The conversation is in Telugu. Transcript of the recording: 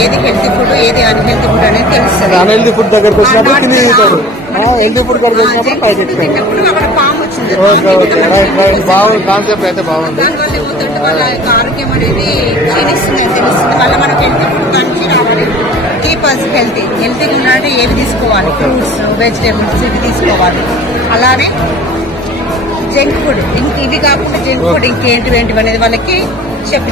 ఏది హెల్తీ ఫుడ్ ఏది అన్హెల్తీ ఫుడ్ అనేది తెలుస్తుంది. అన్హెల్తీ ఫుడ్ దగ్గరకు వచ్చినప్పుడు కింద దిగుతాడు, హెల్తీ ఫుడ్ దగ్గరకు వచ్చినప్పుడు పైకి ఎక్కుతాడు. అక్కడ పాము వచ్చింది. ఓకే ఓకే రైట్ రైట్ బాగుంది, కాన్సెప్ట్ అయితే బాగుంది. దానివల్ల ఏమవుతుంటే వాళ్ళ ఆరోగ్యం అనేది తెలుస్తుంది. మళ్ళీ మనకు హెల్తీ ఫుడ్ నుంచి రావాలి. కీప్ అస్ హెల్తీగా ఉండాలంటే ఏవి తీసుకోవాలి, ఫ్రూట్స్ వెజిటేబుల్స్ ఇవి తీసుకోవాలి. అలానే జంక్ ఫుడ్ ఇవి కాకుండా జంక్ ఫుడ్ ఇంకేంటివి అనేది వాళ్ళకి చెప్పి